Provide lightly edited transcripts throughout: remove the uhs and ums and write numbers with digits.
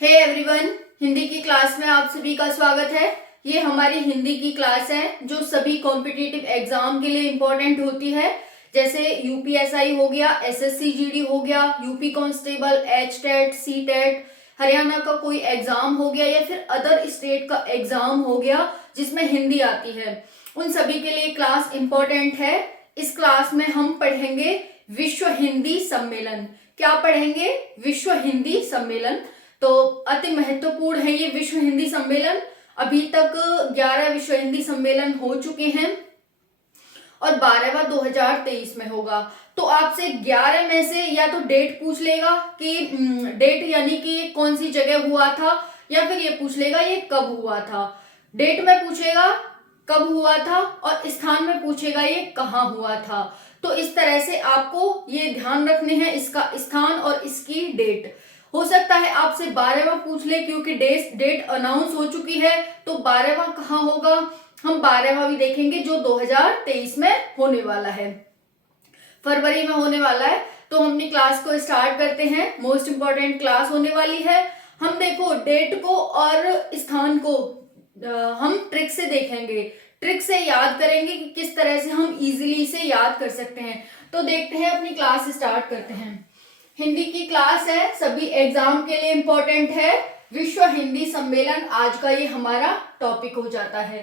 Hey everyone, Hindi की class में आप सभी का स्वागत है। ये हमारी हिंदी की क्लास है जो सभी कॉम्पिटिटिव एग्जाम के लिए इम्पोर्टेंट होती है। जैसे यूपीएसआई हो गया, एसएससी जीडी हो गया, UP constable, H TET, C TET, Haryana का कोई एग्जाम हो गया या फिर अदर स्टेट का एग्जाम हो गया जिसमें हिंदी आती है, उन सभी के लिए क्लास इम्पोर्टेंट है। इस क्लास में हम पढ़ेंगे विश्व हिंदी सम्मेलन। क्या पढ़ेंगे? विश्व हिंदी सम्मेलन। तो अति महत्वपूर्ण है ये विश्व हिंदी सम्मेलन। अभी तक 11 विश्व हिंदी सम्मेलन हो चुके हैं और 12वां 2023 में होगा। तो आपसे 11 में से या तो डेट पूछ लेगा कि डेट यानी कि ये कौन सी जगह हुआ था, या फिर ये पूछ लेगा ये कब हुआ था। डेट में पूछेगा कब हुआ था और स्थान में पूछेगा ये कहाँ हुआ था। तो इस तरह से आपको ये ध्यान रखने हैं, इसका स्थान और इसकी डेट। हो सकता है आपसे 12वां पूछ ले, क्योंकि डेट अनाउंस हो चुकी है। तो 12वां कहाँ होगा, हम 12वां भी देखेंगे जो 2023 में होने वाला है, फरवरी में होने वाला है। तो हम अपनी क्लास को स्टार्ट करते हैं। मोस्ट इंपॉर्टेंट क्लास होने वाली है। हम देखो डेट को और स्थान को हम ट्रिक से देखेंगे, ट्रिक से याद करेंगे कि किस तरह से हम इजीली इसे याद कर सकते हैं। तो देखते हैं, अपनी क्लास स्टार्ट करते हैं। हिंदी की क्लास है, सभी एग्जाम के लिए इंपॉर्टेंट है। विश्व हिंदी सम्मेलन आज का ये हमारा टॉपिक हो जाता है।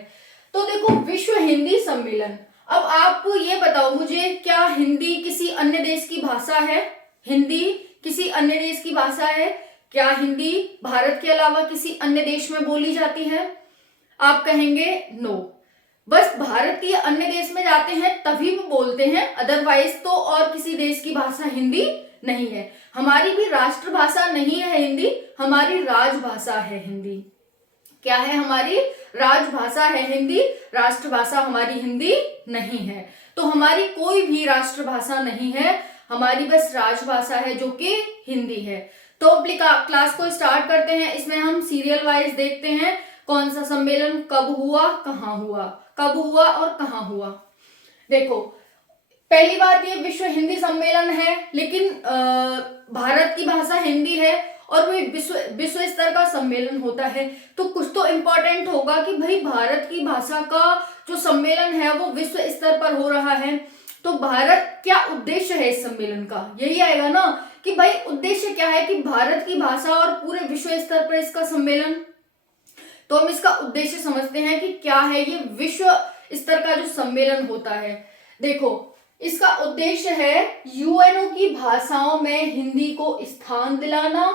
तो देखो, विश्व हिंदी सम्मेलन। अब आप ये बताओ मुझे, क्या हिंदी किसी अन्य देश की भाषा है? हिंदी किसी अन्य देश की भाषा है? क्या हिंदी भारत के अलावा किसी अन्य देश में बोली जाती है? आप कहेंगे नो, बस भारत के अन्य देश में जाते हैं तभी वो बोलते हैं, अदरवाइज तो और किसी देश की भाषा हिंदी नहीं है। हमारी भी राष्ट्रभाषा नहीं है हिंदी, हमारी राजभाषा है हिंदी। क्या है? हमारी राजभाषा है हिंदी, राष्ट्रभाषा हमारी हिंदी नहीं है। तो हमारी कोई भी राष्ट्रभाषा नहीं है, हमारी बस राजभाषा है जो कि हिंदी है। तो अपनी क्लास को स्टार्ट करते हैं। इसमें हम सीरियल वाइज देखते हैं कौन सा सम्मेलन कब हुआ, कहाँ हुआ, कब हुआ और कहाँ हुआ। देखो, पहली बात, ये विश्व हिंदी सम्मेलन है, लेकिन भारत की भाषा हिंदी है और वो विश्व स्तर का सम्मेलन होता है। तो कुछ तो इम्पोर्टेंट होगा कि भाई भारत की भाषा का जो सम्मेलन है वो विश्व स्तर पर हो रहा है। तो भारत, क्या उद्देश्य है इस सम्मेलन का, यही आएगा ना कि भाई उद्देश्य क्या है कि भारत की भाषा और पूरे विश्व स्तर पर इसका सम्मेलन। तो हम इसका उद्देश्य समझते हैं कि क्या है ये विश्व स्तर का जो सम्मेलन होता है। देखो, इसका उद्देश्य है यूएनओ की भाषाओं में हिंदी को स्थान दिलाना,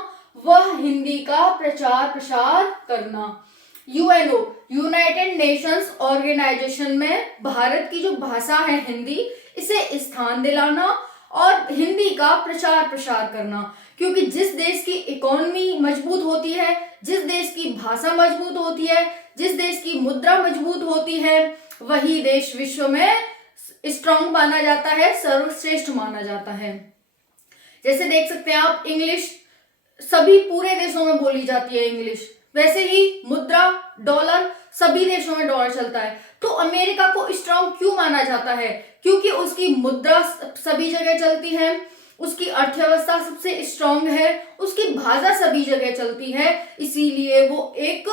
वह हिंदी का प्रचार प्रसार करना। यूएनओ, यूनाइटेड नेशंस ऑर्गेनाइजेशन में भारत की जो भाषा है हिंदी, इसे स्थान दिलाना और हिंदी का प्रचार प्रसार करना। क्योंकि जिस देश की इकोनॉमी मजबूत होती है, जिस देश की भाषा मजबूत होती है, जिस देश की मुद्रा मजबूत होती है, वही देश विश्व में स्ट्रॉन्ग माना जाता है, सर्वश्रेष्ठ माना जाता है। जैसे देख सकते हैं आप, इंग्लिश सभी पूरे देशों में बोली जाती है इंग्लिश, वैसे ही मुद्रा डॉलर सभी देशों में डॉलर चलता है। तो अमेरिका को स्ट्रॉन्ग क्यों माना जाता है? क्योंकि उसकी मुद्रा सभी जगह चलती है, उसकी अर्थव्यवस्था सबसे स्ट्रॉन्ग है, उसकी भाषा सभी जगह चलती है, इसीलिए वो एक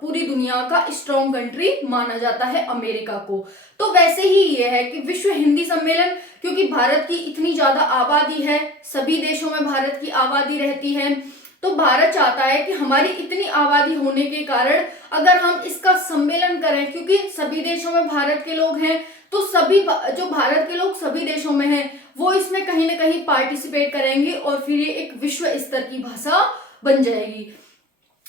पूरी दुनिया का स्ट्रॉन्ग कंट्री माना जाता है अमेरिका को। तो वैसे ही ये है कि विश्व हिंदी सम्मेलन, क्योंकि भारत की इतनी ज्यादा आबादी है, सभी देशों में भारत की आबादी रहती है, तो भारत चाहता है कि हमारी इतनी आबादी होने के कारण अगर हम इसका सम्मेलन करें, क्योंकि सभी देशों में भारत के लोग हैं, तो सभी जो भारत के लोग सभी देशों में हैं वो इसमें कहीं ना कहीं पार्टिसिपेट करेंगे और फिर ये एक विश्व स्तर की भाषा बन जाएगी।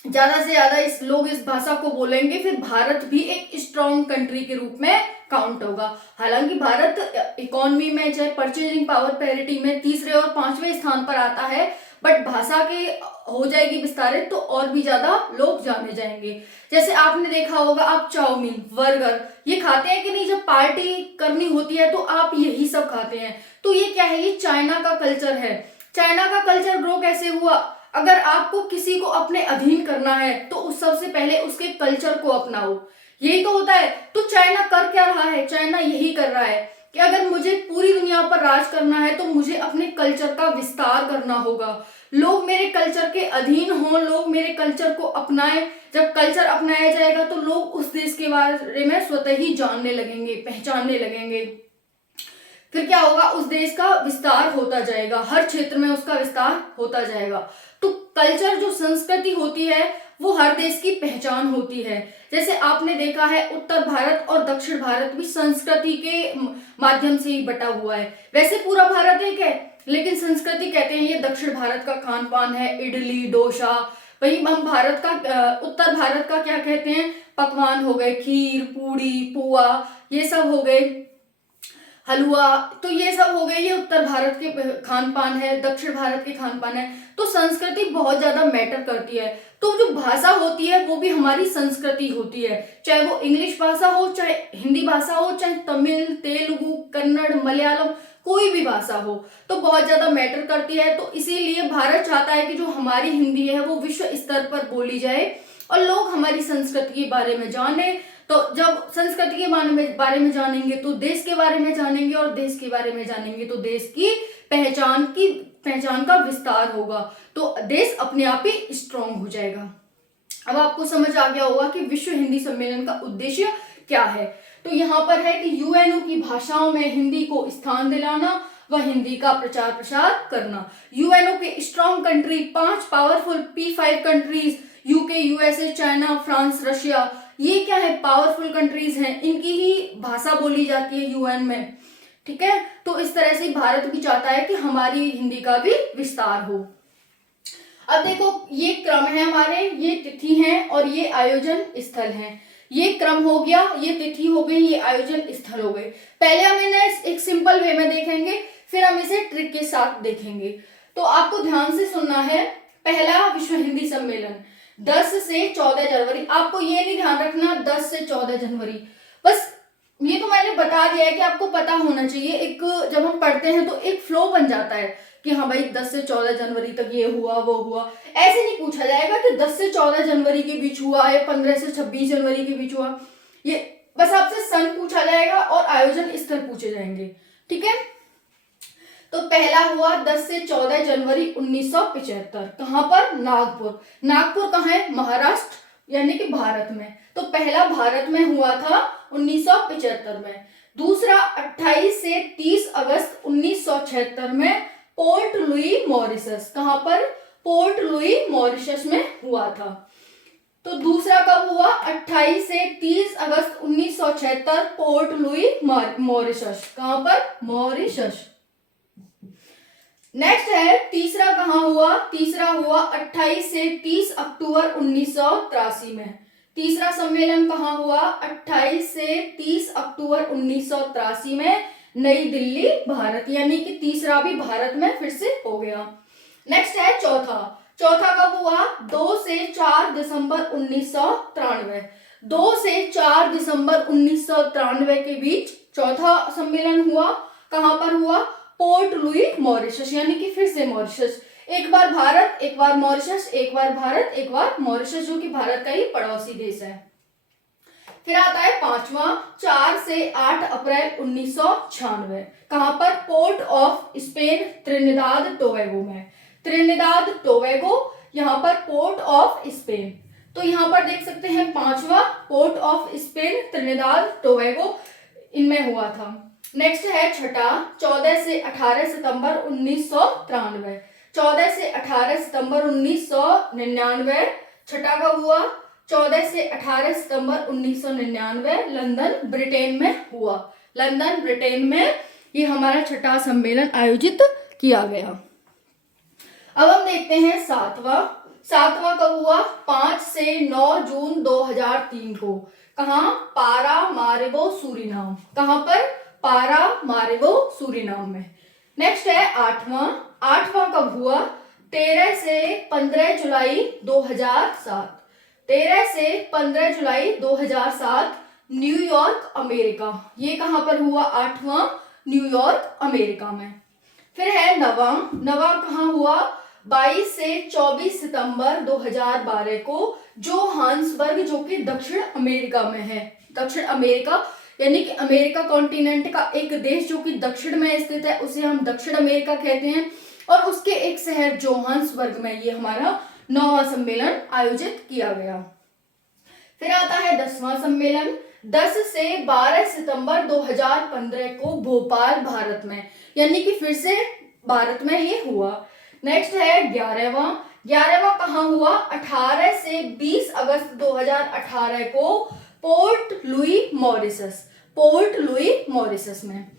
ज्यादा से ज्यादा लोग इस भाषा को बोलेंगे, फिर भारत भी एक स्ट्रॉन्ग कंट्री के रूप में काउंट होगा। हालांकि भारत इकोनॉमी में, चाहे परचेजिंग पावर पैरिटी में 3रे और 5वें स्थान पर आता है, बट भाषा के हो जाएगी विस्तारित तो और भी ज्यादा लोग जाने जाएंगे। जैसे आपने देखा होगा, आप चाउमीन, बर्गर ये खाते हैं कि नहीं? जब पार्टी करनी होती है तो आप यही सब खाते हैं। तो ये क्या है? ये चाइना का कल्चर है। चाइना का कल्चर ग्रो कैसे हुआ? अगर आपको किसी को अपने अधीन करना है तो उस सबसे पहले उसके कल्चर को अपनाओ, यही तो होता है। तो चाइना कर क्या रहा है? चाइना यही कर रहा है कि अगर मुझे पूरी दुनिया पर राज करना है तो मुझे अपने कल्चर का विस्तार करना होगा, लोग मेरे कल्चर के अधीन हों, लोग मेरे कल्चर को अपनाएं। जब कल्चर अपनाया जाएगा तो लोग उस देश के बारे में स्वतः ही जानने लगेंगे, पहचानने लगेंगे। फिर क्या होगा, उस देश का विस्तार होता जाएगा, हर क्षेत्र में उसका विस्तार होता जाएगा। तो कल्चर, जो संस्कृति होती है, वो हर देश की पहचान होती है। जैसे आपने देखा है उत्तर भारत और दक्षिण भारत भी संस्कृति के माध्यम से ही बटा हुआ है। वैसे पूरा भारत एक है, लेकिन संस्कृति कहते हैं ये दक्षिण भारत का खान पान है, इडली डोसा। वही हम भारत का उत्तर भारत का क्या कहते हैं, पकवान हो गए, खीर पूड़ी पुआ, ये सब हो गए, हलवा, तो ये सब हो गए, ये उत्तर भारत के खान पान है, दक्षिण भारत के खान पान है। तो संस्कृति बहुत ज्यादा मैटर करती है। तो जो भाषा होती है वो भी हमारी संस्कृति होती है, चाहे वो इंग्लिश भाषा हो, चाहे हिंदी भाषा हो, चाहे तमिल, तेलुगु, कन्नड़, मलयालम, कोई भी भाषा हो, तो बहुत ज्यादा मैटर करती है। तो इसीलिए भारत चाहता है कि जो हमारी हिंदी है वो विश्व स्तर पर बोली जाए और लोग हमारी संस्कृति के बारे में जाने। तो जब संस्कृति के बारे में जानेंगे तो देश के बारे में जानेंगे, और देश के बारे में जानेंगे तो देश की पहचान का विस्तार होगा, तो देश अपने आप ही स्ट्रांग हो जाएगा। अब आपको समझ आ गया होगा कि विश्व हिंदी सम्मेलन का उद्देश्य क्या है। तो यहाँ पर है कि यूएनओ की भाषाओं में हिंदी को स्थान दिलाना व हिंदी का प्रचार प्रसार करना। यूएनओ के strong country, 5 powerful P5 countries, UK, USA, China, France, Russia, ये क्या है, पावरफुल कंट्रीज हैं, इनकी ही भाषा बोली जाती है यूएन में। ठीक है, तो इस तरह से भारत भी चाहता है कि हमारी हिंदी का भी विस्तार हो। अब देखो, ये क्रम है हमारे, ये तिथि है और ये आयोजन स्थल है। ये क्रम हो गया, ये तिथि हो गई, ये आयोजन स्थल हो गए। पहले हम इन्हें एक सिंपल वे में देखेंगे, फिर हम इसे ट्रिक के साथ देखेंगे। तो आपको ध्यान से सुनना है। पहला विश्व हिंदी सम्मेलन 10 से 14 जनवरी। आपको ये नहीं ध्यान रखना 10 से 14 जनवरी, बस ये तो मैंने बता दिया है कि आपको पता होना चाहिए। एक जब हम पढ़ते हैं तो एक फ्लो बन जाता है कि हाँ भाई 10 से 14 जनवरी तक ये हुआ वो हुआ। ऐसे नहीं पूछा जाएगा कि 10 से 14 जनवरी के बीच हुआ या 15 से 26 जनवरी के बीच हुआ। ये बस आपसे सन पूछा जाएगा और आयोजन स्थल पूछे जाएंगे। ठीक है, तो पहला हुआ 10 से 14 जनवरी 1975। कहां पर? नागपुर। नागपुर कहाँ है? महाराष्ट्र, यानी कि भारत में। तो पहला भारत में हुआ था 1975 में। दूसरा 28 से 30 अगस्त 1976 में पोर्ट लुई मॉरिशस। कहां पर? पोर्ट लुई मॉरिशस में हुआ था। तो दूसरा कब हुआ? 28 से 30 अगस्त 1976 पोर्ट लुई मॉरिशस। कहां पर? मॉरिशस। नेक्स्ट है तीसरा कहां हुआ? तीसरा हुआ 28 से 30 अक्टूबर 1983 में। तीसरा सम्मेलन कहां हुआ? 28 से 30 अक्टूबर 1983 में, नई दिल्ली, भारत। यानी कि तीसरा भी भारत में फिर से हो गया। नेक्स्ट है चौथा। चौथा कब हुआ? 2 से 4 दिसंबर 1993। 2 से 4 दिसंबर 1993 के बीच चौथा सम्मेलन हुआ। कहां पर हुआ? पोर्ट लुई मॉरिशस, यानी कि फिर से मॉरिशस। एक बार भारत, एक बार मॉरिशस, एक बार भारत, एक बार मॉरिशस, जो कि भारत का ही पड़ोसी देश है। फिर आता है पांचवा, 4 से 8 अप्रैल 1996। कहां पर? Port of Spain, Trinidad Tobago में। त्रिनिदाद टोबैगो, यहाँ पर पोर्ट ऑफ स्पेन। तो यहाँ पर देख सकते हैं पांचवा port of Spain, Trinidad Tobago, इनमें हुआ था। नेक्स्ट है छठा, 14 से 18 सितंबर 1993। 14 से 18 सितंबर 1999 छठा कब हुआ? 14 से 18 सितंबर 1999 लंदन, ब्रिटेन में हुआ। लंदन, ब्रिटेन में ये हमारा छठा सम्मेलन आयोजित किया गया। अब हम देखते हैं सातवां कब हुआ? 5 से 9 जून 2003 को। कहाँ? Paramaribo, Suriname. कहां पर? पारामारिबो, सूरीनाम में। नेक्स्ट है आठवां कब हुआ? 13 से 15 जुलाई 2007। 13 से 15 जुलाई 2007 न्यूयॉर्क, अमेरिका। ये कहां पर हुआ? आठवां न्यूयॉर्क, अमेरिका में। फिर है नवा कहां हुआ? 22 से 24 सितंबर 2012 को जोहान्सबर्ग, जो कि दक्षिण अमेरिका में है। दक्षिण अमेरिका यानी कि अमेरिका कॉन्टिनेंट का एक देश जो कि दक्षिण में स्थित है, उसे हम दक्षिण अमेरिका कहते हैं। और उसके एक शहर जोहान्सबर्ग में ये हमारा 9वां सम्मेलन आयोजित किया गया। फिर आता है 10वां सम्मेलन 10 से 12 सितंबर 2015 को भोपाल भारत में, यानी कि फिर से भारत में ये हुआ। नेक्स्ट है 11वां कहाँ हुआ? 18 से 20 अगस्त 2018 को पोर्ट लुई मॉरिशस में।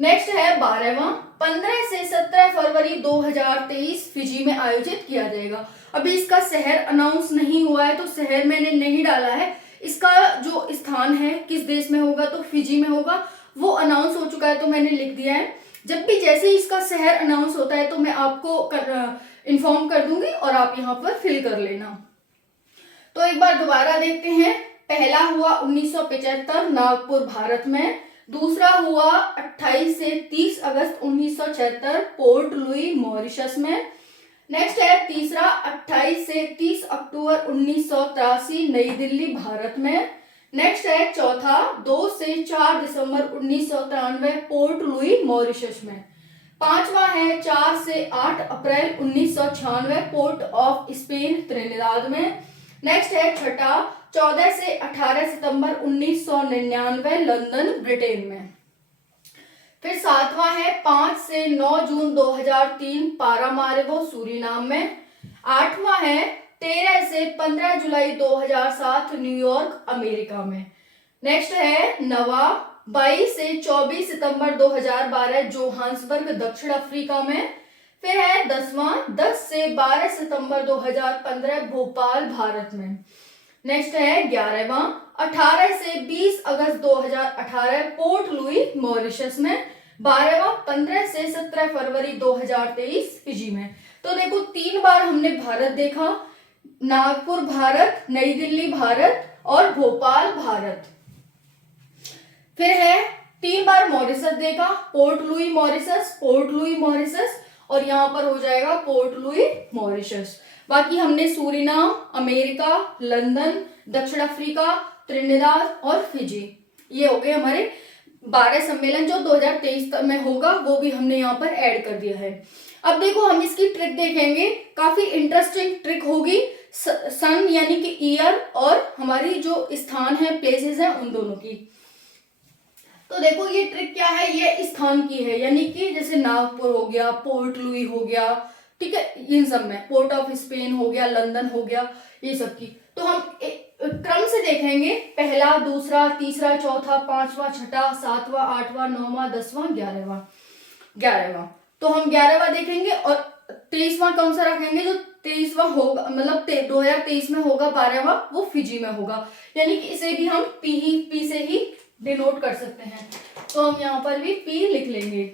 नेक्स्ट है 12वां 15 से 17 फरवरी 2023 फिजी में आयोजित किया जाएगा। अभी इसका शहर अनाउंस नहीं हुआ है, तो शहर मैंने नहीं डाला है। इसका जो स्थान है किस देश में होगा, तो फिजी में होगा, वो अनाउंस हो चुका है तो मैंने लिख दिया है। जब भी जैसे ही इसका शहर अनाउंस होता है तो मैं आपको इन्फॉर्म कर दूंगी और आप यहाँ पर फिल कर लेना। तो एक बार दोबारा देखते हैं। पहला हुआ 1975 नागपुर भारत में, दूसरा हुआ 28 से 30 अगस्त 1976 पोर्ट लुई मॉरिशस में। नेक्स्ट है तीसरा 28 से 30 अक्टूबर 1983 नई दिल्ली भारत में। नेक्स्ट है चौथा 2 से 4 दिसंबर 1993 पोर्ट लुई मॉरिशस में। पांचवा है 4 से 8 अप्रैल 1996 पोर्ट ऑफ स्पेन त्रिनिदाद में। नेक्स्ट है छठा 14 से 18 सितंबर 1999 लंदन ब्रिटेन में। फिर सातवां है 5 से 9 जून 2003 पारामारिबो सूरीनाम में। आठवां है 13 से 15 जुलाई 2007 न्यूयॉर्क अमेरिका में। नेक्स्ट है नवा 22 से 24 सितंबर 2012 जोहान्सबर्ग दक्षिण अफ्रीका में। फिर है 10वां 10 से 12 सितंबर 2015 भोपाल भारत में। नेक्स्ट है 11वां 18 से 20 अगस्त 2018 पोर्ट लुई मॉरिशस में। 12वां 15 से 17 फरवरी 2023 फिजी में। तो देखो 3 बार हमने भारत देखा, नागपुर भारत, नई दिल्ली भारत और भोपाल भारत। फिर है 3 बार मॉरिशस देखा, पोर्ट लुई मॉरिशस और यहाँ पर हो जाएगा पोर्ट लुई मॉरिशस। बाकी हमने सूरीनाम, अमेरिका, लंदन, दक्षिण अफ्रीका, त्रिनिदाद और फिजी, ये हो गए हमारे 12 सम्मेलन जो 2023 में होगा, वो भी हमने यहाँ पर ऐड कर दिया है। अब देखो हम इसकी ट्रिक देखेंगे, काफी इंटरेस्टिंग ट्रिक होगी। सन यानी कि ईयर और हमारी जो स्थान है, प्लेसेस हैं, उन दोनों की। तो देखो ये ट्रिक क्या है, ये स्थान की है, यानी कि जैसे नागपुर हो गया, पोर्ट लुई हो गया, ठीक है, इन सब में पोर्ट ऑफ स्पेन हो गया, लंदन हो गया, ये सब की। तो हम क्रम से देखेंगे, पहला, दूसरा, तीसरा, चौथा, पांचवा, छठा, सातवां, आठवां, 9वां, 10वां, 11वां। तो हम 11वां देखेंगे और 23वां कौन सा रखेंगे, जो 23वां होगा, मतलब 2023 में होगा 12वां, वो फिजी में होगा, यानी कि इसे भी हम पी से ही डिनोट कर सकते हैं। तो हम यहाँ पर भी पी लिख लेंगे,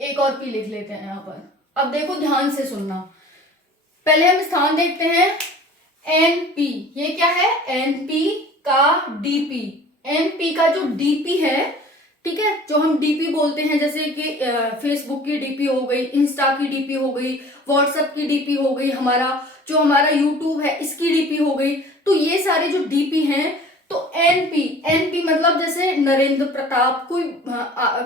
एक और पी लिख लेते हैं यहाँ पर। अब देखो ध्यान से सुनना, पहले हम स्थान देखते हैं एनपी। ये क्या है, एनपी का डीपी। एनपी का जो डीपी है, ठीक है, जो हम डीपी बोलते हैं, जैसे कि फेसबुक की डीपी हो गई, इंस्टा की डीपी हो गई, व्हाट्सएप की डीपी हो गई, हमारा यूट्यूब है इसकी डीपी हो गई। तो ये सारे जो डीपी हैं, तो एनपी मतलब जैसे नरेंद्र प्रताप, कोई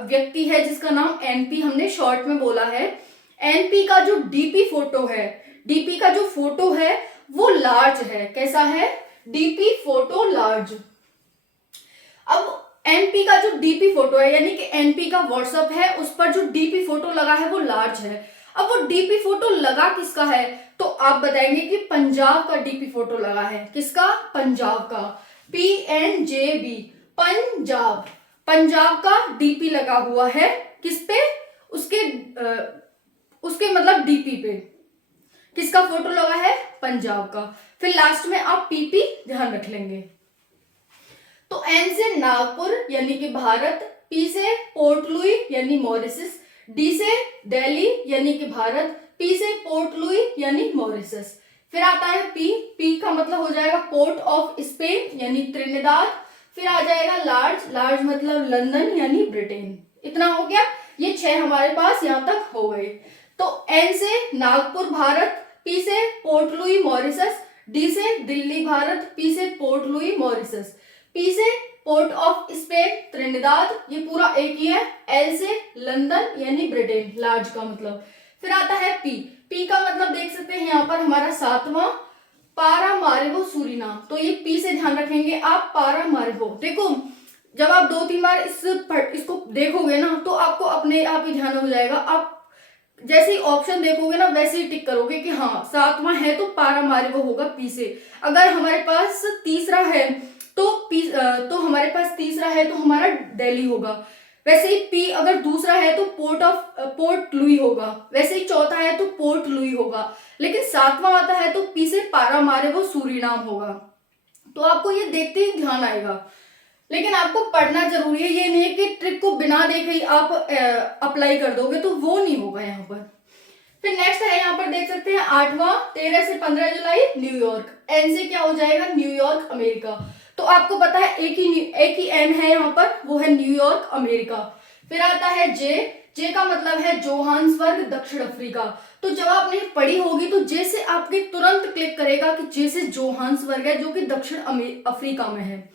व्यक्ति है जिसका नाम एनपी हमने शॉर्ट में बोला है। एनपी का जो डीपी फोटो है, डीपी का जो फोटो है वो लार्ज है। कैसा है, डीपी फोटो लार्ज। अब एनपी का जो डीपी फोटो है, यानी कि एनपी का व्हाट्सएप है, उस पर जो डीपी फोटो लगा है वो लार्ज है। अब वो डीपी फोटो लगा किसका है, तो आप बताएंगे कि पंजाब का डीपी फोटो लगा है। किसका, पंजाब का, PNJB, पंजाब का डीपी लगा हुआ है। किस पे, उसके मतलब डीपी पे किसका फोटो लगा है, पंजाब का। फिर लास्ट में आप पीपी ध्यान रख लेंगे। तो एन से नागपुर यानी कि भारत, पी से पोर्ट लुई यानी मॉरिशस, डी से दिल्ली यानी कि भारत, पी से पोर्ट लुई यानी मॉरिशस। फिर आता है पी का मतलब हो जाएगा पोर्ट ऑफ स्पेन यानी त्रिनिदाद। फिर आ जाएगा लार्ज मतलब लंदन यानी ब्रिटेन। इतना हो गया, ये 6 हमारे पास यहाँ तक हो गए। तो एन से नागपुर भारत, पी से पोर्ट लुई मॉरिशस, डी से दिल्ली भारत, पी से पोर्ट लुई मॉरिशस, पी से पोर्ट ऑफ स्पेन त्रिनिदाद, ये पूरा एक ही है। एल से लंदन यानी ब्रिटेन, लार्ज का मतलब। फिर आता है पी, पी का मतलब देख सकते हैं यहाँ पर हमारा 7वां पारामारिबो सूरीनाम। तो ये पी से ध्यान रखेंगे आप, पारामारिबो। देखो जब आप 2-3 बार इसको देखोगे ना तो आपको अपने आप ही ध्यान हो जाएगा। आप जैसे ही ऑप्शन देखोगे ना वैसे ही टिक करोगे कि हाँ 7वां है तो पारामारिबो होगा पी से। अगर हमारे पास तीसरा है तो हमारे पास तीसरा है तो हमारा दिल्ली होगा। वैसे ही पी अगर दूसरा है तो पोर्ट लुई होगा। वैसे ही चौथा है तो पोर्ट लुई होगा। लेकिन 7वां आता है तो पी से पारामारिबो सूरीनाम होगा। तो आपको ये देखते ही ध्यान आएगा, लेकिन आपको पढ़ना जरूरी है। ये नहीं है कि ट्रिक को बिना देखे ही आप अप्लाई कर दोगे, तो वो नहीं होगा यहाँ पर। फिर नेक्स्ट है यहाँ पर देख सकते हैं 8वां 13 से 15 जुलाई न्यूयॉर्क। एन से क्या हो जाएगा, न्यूयॉर्क अमेरिका। तो आपको पता है एक ही एन है यहाँ पर, वो है न्यूयॉर्क अमेरिका। फिर आता है जे, जे का मतलब है जोहान्सबर्ग दक्षिण अफ्रीका। तो जब आपने पढ़ी होगी तो जे से आपके तुरंत क्लिक करेगा कि जे से जोहान्सबर्ग है जो कि दक्षिण अफ्रीका में है।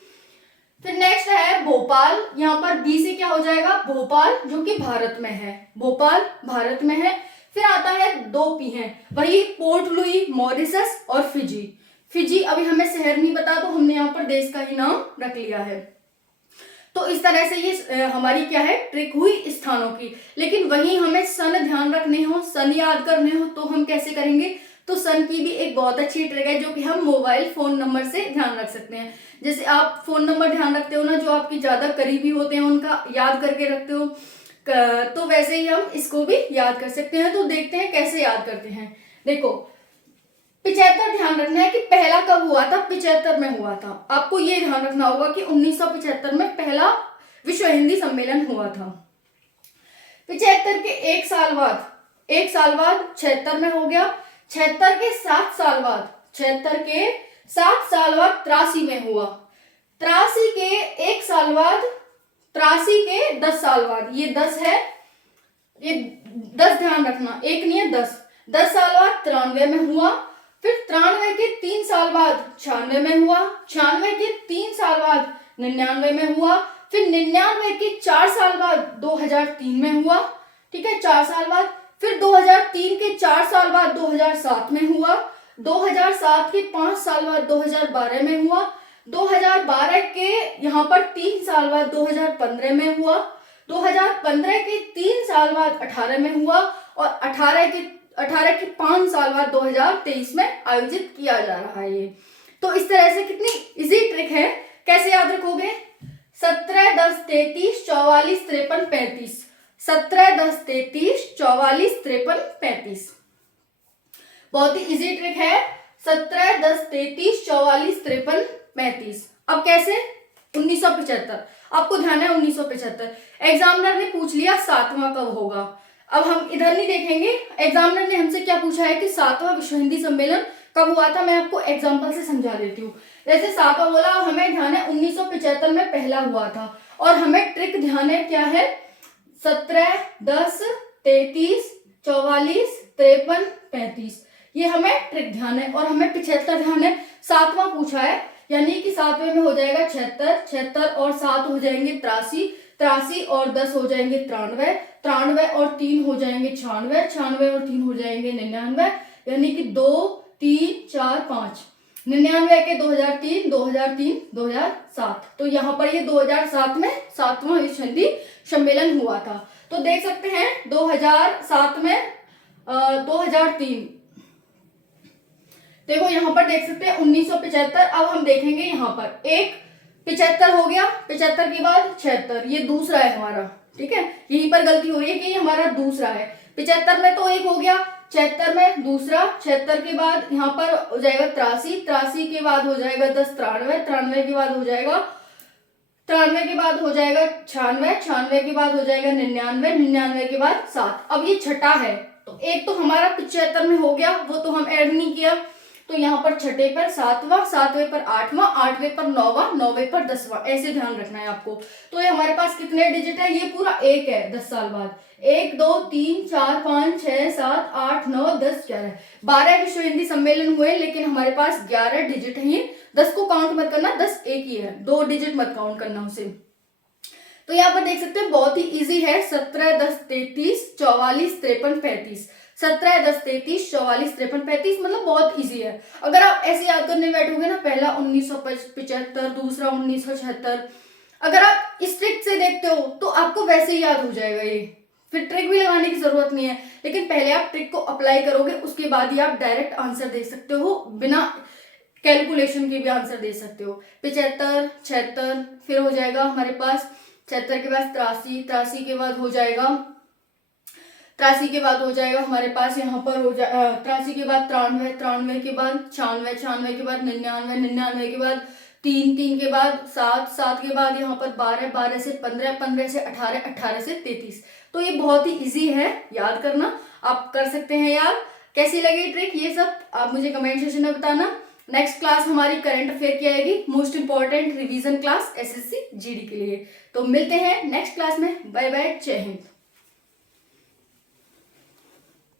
फिर नेक्स्ट है भोपाल, यहाँ पर बी से क्या हो जाएगा, भोपाल जो कि भारत में है, भोपाल भारत में है। फिर आता है 2 पी है, वही पोर्ट लुई, मॉरिशस और फिजी। फिजी अभी हमें शहर नहीं पता तो हमने यहाँ पर देश का ही नाम रख लिया है। तो इस तरह से ये हमारी क्या है, ट्रिक हुई स्थानों की। लेकिन वहीं हमें सन ध्यान रखने हो, सन याद करने हो तो हम कैसे करेंगे, तो सन की भी एक बहुत अच्छी ट्रिक है जो कि हम मोबाइल फोन नंबर से ध्यान रख सकते हैं। जैसे आप फोन नंबर ध्यान रखते हो ना, जो आपकी ज्यादा करीबी होते हैं उनका याद करके रखते हो, तो वैसे ही हम इसको भी याद कर सकते हैं। तो देखते हैं कैसे याद करते हैं। देखो 75 ध्यान रखना है कि पहला कब हुआ था, 75 में हुआ था। आपको ये ध्यान रखना होगा कि 1975 में पहला विश्व हिंदी सम्मेलन हुआ था। 75 के एक साल बाद 76 में हो गया। 76 के 7 साल बाद 83 में हुआ। 83 के 1 साल बाद 83 के 10 साल बाद, ये 10 है, ये 10 ध्यान रखना, एक नहीं है 10। 10 साल बाद 93 में हुआ। फिर 93 के 3 साल बाद 96 में हुआ। 96 के 3 साल बाद 99 में हुआ। फिर 99 के 4 साल बाद 2003 में हुआ। ठीक है, 4 साल बाद। फिर 2003 के 4 साल बाद 2007 में हुआ। 2007 के 5 साल बाद 2012 में हुआ। 2012 के यहाँ पर 3 साल बाद 2015 में हुआ। 2015 के 3 साल बाद 18 में हुआ। और 18 के 5 साल बाद 2023 में आयोजित किया जा रहा है ये। तो इस तरह से कितनी इजी ट्रिक है, कैसे याद रखोगे, 17, 10, 33, 44, 53, 35। 17, 10, 33, 44, 53, 35। बहुत ही इजी ट्रिक है। 17, 10, 33, 44, 53, 35। अब कैसे, 1975 आपको ध्यान है, 1975 एग्जामिनर ने पूछ लिया 7वां कब होगा। अब हम इधर नहीं देखेंगे, एग्जामिनर ने हमसे क्या पूछा है कि 7वां विश्व हिंदी सम्मेलन कब हुआ था। मैं आपको एग्जांपल से समझा देती हूँ। जैसे 7वां बोला, हमें ध्यान है 1975 में पहला हुआ था। और हमें ट्रिक ध्यान है क्या है, 17, 10, 33, 44, 53, 35, ये हमें ट्रिक ध्यान है। और हमें 75 ध्यान है, 7वां पूछा है, यानी कि 7वें में हो जाएगा 76, 76 और 7 हो जाएंगे 83, 83 और 10 हो जाएंगे 93, 93 और 3 हो जाएंगे 96, 96 और 3 हो जाएंगे 99, यानी कि 2, 3, 4, 5। 99 के 2003, 2003, 2007। तो यहाँ पर ये 2007 में 7वां विश्व हिंदी सम्मेलन हुआ था। तो देख सकते हैं 2007 में 2003, देखो यहाँ पर देख सकते हैं 1975। अब हम देखेंगे यहाँ पर एक 75 हो गया, 75 के बाद 76, ये दूसरा है हमारा। ठीक है, यहीं पर गलती हो रही है कि ये हमारा दूसरा है। 75 में तो एक हो गया, 76 में दूसरा, 76 के बाद यहाँ पर हो जाएगा 83, 83 के बाद हो जाएगा 10, 93, 93 के बाद हो जाएगा 93 के बाद हो जाएगा 96, 96 के बाद हो जाएगा 99, 99 के बाद 7। अब ये छठा है, तो एक तो हमारा 75 में हो गया, वो तो हम ऐड नहीं किया। तो यहाँ पर छठे पर 7वां, 7वें पर 8वां, 8वें पर 9वां, 9वें पर 10वां, ऐसे ध्यान रखना है आपको। तो ये हमारे पास कितने डिजिट है, ये पूरा एक है 10 साल बाद। 1 2 3 4 5 6 7 8 9 10 11 12 विश्व हिंदी सम्मेलन हुए, लेकिन हमारे पास 11 डिजिट है। 10 को काउंट मत करना, 10 एक ही है, 2 डिजिट मत काउंट करना उसे। तो यहाँ पर देख सकते हैं बहुत ही इजी है। 17 10 33 44 53 35। 17 10 33 44 53 35 मतलब बहुत इजी है। अगर आप ऐसे याद करने बैठोगे ना, पहला 1975, दूसरा 1976, अगर आप इस ट्रिक से देखते हो तो आपको वैसे ही याद हो जाएगा ये, फिर ट्रिक भी लगाने की जरूरत नहीं है। लेकिन पहले आप ट्रिक को अप्लाई करोगे, उसके बाद ही आप डायरेक्ट आंसर दे सकते हो, बिना कैलकुलेशन के भी आंसर दे सकते हो। 75 76, फिर हो जाएगा हमारे पास 76 के बाद 83, 83 के बाद हो जाएगा 83 के बाद हो जाएगा हमारे पास यहाँ पर हो जाए 83 के बाद 93, 93 के बाद 96, 96 के बाद 99, 99 के बाद 3, 3 के बाद 7, 7 के बाद यहाँ पर 12, 12 से 15, 15 से 18, 18 से 33। तो ये बहुत ही इजी है याद करना, आप कर सकते हैं याद। कैसी लगी ट्रिक ये सब आप मुझे कमेंट सेक्शन में बताना। नेक्स्ट क्लास हमारी करंट अफेयर की आएगी, most important revision class SSC GD के लिए। तो मिलते हैं नेक्स्ट क्लास में। बाय बाय, जय हिंद।